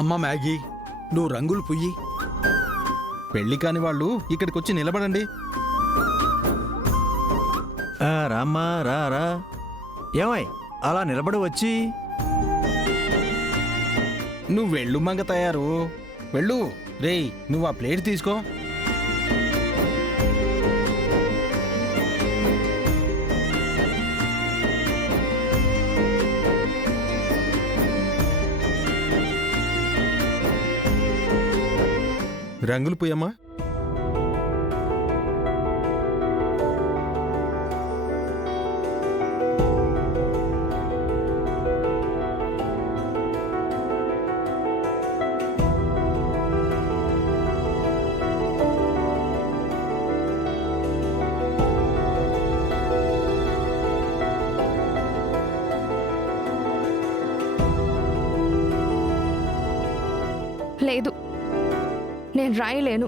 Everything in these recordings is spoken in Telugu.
అమ్మా మ్యాగీ, నువ్వు రంగులు పుయ్యి. పెళ్లి కాని వాళ్ళు ఇక్కడికొచ్చి నిలబడండి. రామ్మా రా రా. ఏమై అలా నిలబడి వచ్చి నువ్వు వెళ్ళు మంగ తయారు, వెళ్ళు. రేయ్, నువ్వు ఆ ప్లేట్ తీసుకో. రంగులు పుయ్యమ్మా. లేదు, నేను రాయలేను.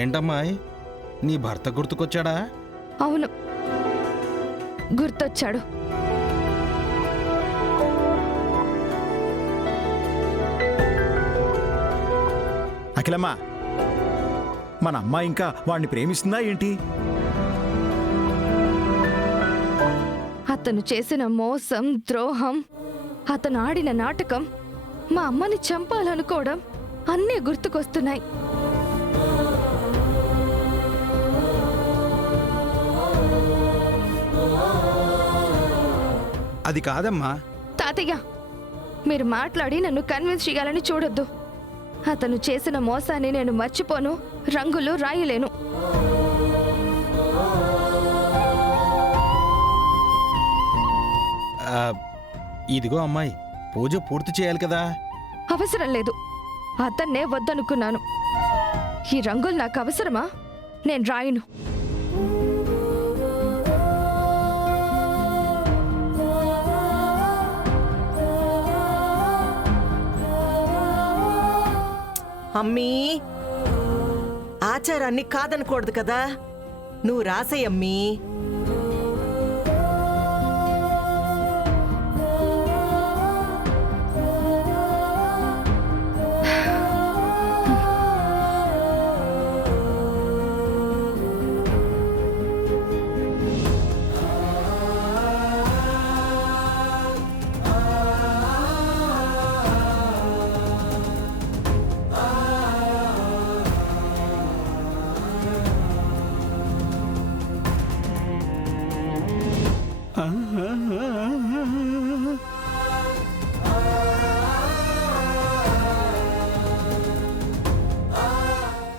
ఏంటమ్మాయ్, నీ భర్త గుర్తుకొచ్చాడా? అవును, గుర్తొచ్చాడు. అఖిలమ్మ, మన అమ్మ ఇంకా వాడిని ప్రేమిస్తుందా ఏంటి? అతను చేసిన మోసం, ద్రోహం, అతను ఆడిన నాటకం, మా అమ్మని చంపాలనుకోవడం అన్నీ గుర్తుకొస్తున్నాయి. అది కాదమ్మా. తాతయ్య, మీరు మాట్లాడి నన్ను కన్విన్స్ చేయాలని చూడొద్దు. అతను చేసిన మోసాన్ని నేను మర్చిపోను, రంగులు రాయలేను. ఇదిగో అమ్మాయి, పూజ పూర్తి చేయాలి కదా. అవసరం లేదు, అతన్నే వద్దనుకున్నాను. ఈ రంగులు నాకు అవసరమా? నేను రాయను. అమ్మీ, ఆచారాన్ని కాదనకూడదు కదా. నువ్వు రాసేయమ్మీ.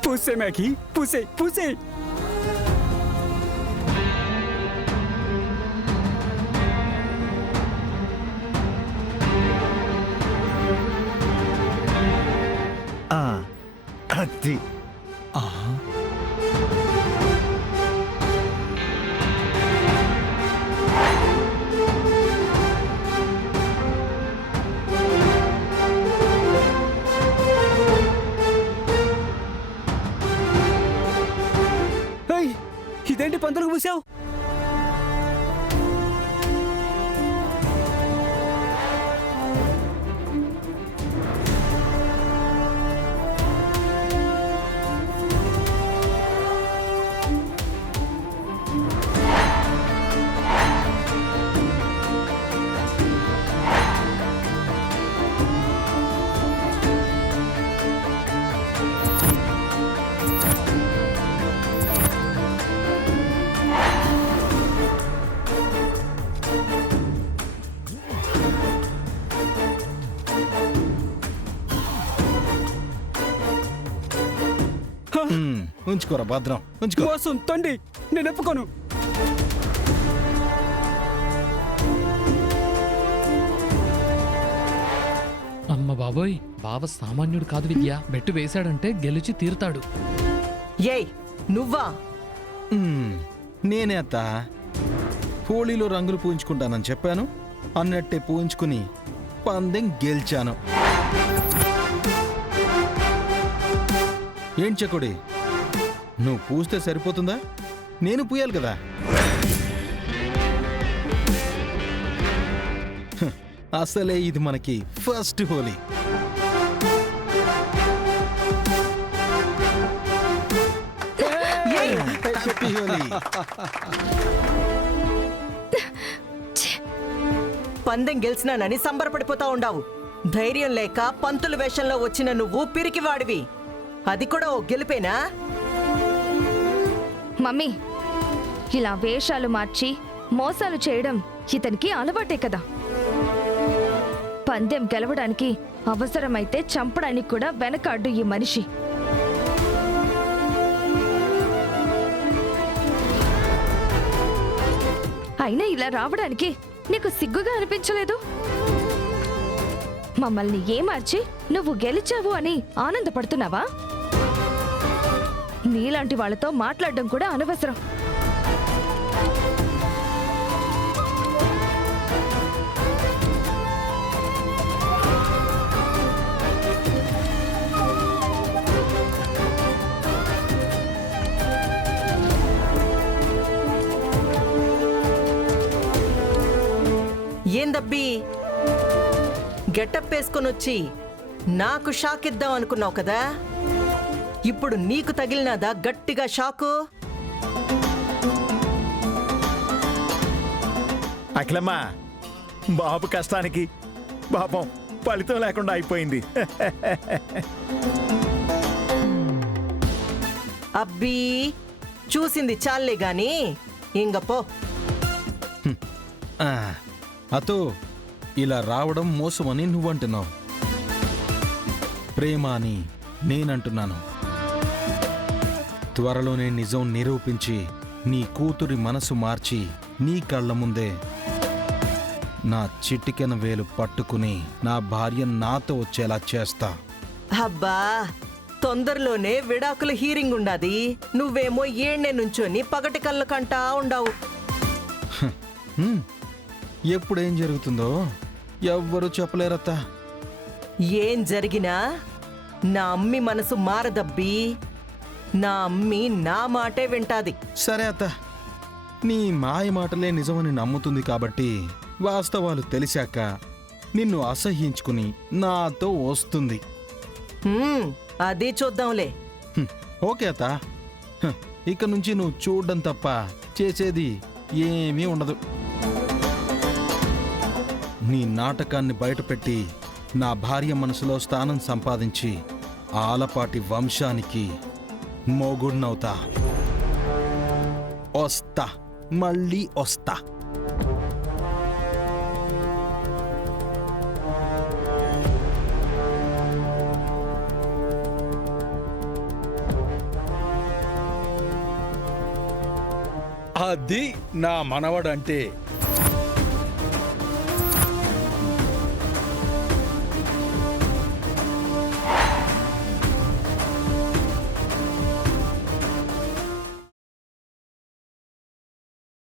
పూసే మ్యాగీ, పూసే పూసే. అది ఇదేంటి పంతులకు పూసావు? ఉంచుకోరా భద్రం, ఉంచుకో. మోసం తండ్రి, నేను ఒప్పుకోను. అమ్మ బాబోయ్, బావ సామాన్యుడు కాదు విద్య. బెట్టు వేశాడంటే గెలిచి తీరుతాడు. ఏయ్, నువ్వా? నేనే అత్త. హోళీలో రంగులు పూయించుకుంటానని చెప్పాను, అన్నట్టే పూయించుకుని పందెం గెలిచాను. ఏం చెక్కుడి, నువ్వు పూస్తే సరిపోతుందా? నేను పూయాలి కదా. అసలే ఇది మనకి ఫస్ట్ హోలీ. హ్యాపీ హోలీ. పందెం గెలిచినానని సంబరపడిపోతా ఉండావు. ధైర్యం లేక పంతులు వేషంలో వచ్చిన నువ్వు పిరికివాడివి. అది కూడా ఓ గెలిపేనా? మమ్మీ, ఇలా వేషాలు మార్చి మోసాలు చేయడం ఇతనికి అలవాటే కదా. పందెం గెలవడానికి అవసరమైతే చంపడానికి కూడా వెనకాడ్డు ఈ మనిషి. అయినా ఇలా రావడానికి నీకు సిగ్గుగా అనిపించలేదు? మమ్మల్ని ఏమార్చి నువ్వు గెలిచావు అని ఆనందపడుతున్నావా? నీలాంటి వాళ్ళతో మాట్లాడడం కూడా అనవసరం. ఏందబ్బి, గెటప్ వేసుకొనొచ్చి నాకు షాక్ ఇద్దాం అనుకున్నావు కదా? ఇప్పుడు నీకు తగిలినదా గట్టిగా షాకు? అఖిలమ్మ, బాబు కష్టానికి పాపం ఫలితం లేకుండా అయిపోయింది. అబ్బీ, చూసింది చాలే గాని ఇంగ పో. అతో ఇలా రావడం మోసమని నువ్వంటున్నావు, ప్రేమ అని నేనంటున్నాను. త్వరలోనే నిజం నిరూపించి నీ కూతురి మనసు మార్చి నీ కళ్ళ ముందే నా చిటికెన వేలు పట్టుకుని నా భార్య నాతో వచ్చేలా చేస్తా. అబ్బా, తొందరలోనే విడాకుల హీరింగ్ ఉండాది. నువ్వేమో ఏడ్నే నుంచొని పగటి కళ్ళు కంటా ఉండావు. ఎప్పుడేం జరుగుతుందో ఎవ్వరూ చెప్పలేరత్తా. ఏం జరిగినా నా అమ్మి మనసు మారదబ్బి. నా అమ్మి నా మాటే వింటాది. సరే అత్త, నీ మాయ మాటలే నిజమని నమ్ముతుంది కాబట్టి వాస్తవాలు తెలిసాక నిన్ను అసహ్యించుకుని నాతో వస్తుంది. అది చూద్దాంలే. ఓకే అత్త, ఇక నుంచి నువ్వు చూడడం తప్ప చేసేది ఏమీ ఉండదు. నీ నాటకాన్ని బయటపెట్టి నా భార్య మనసులో స్థానం సంపాదించి ఆలపాటి వంశానికి మోగుడ్నవుతా. వస్తా, మళ్ళీ వస్తా. అది నా మనవడంటే.